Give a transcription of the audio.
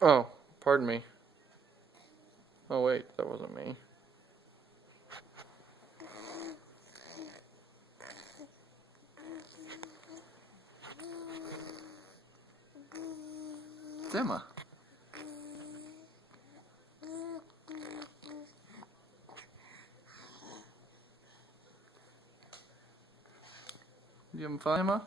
Oh, pardon me. Oh wait, that wasn't me. It's Emma. You having fun, Emma?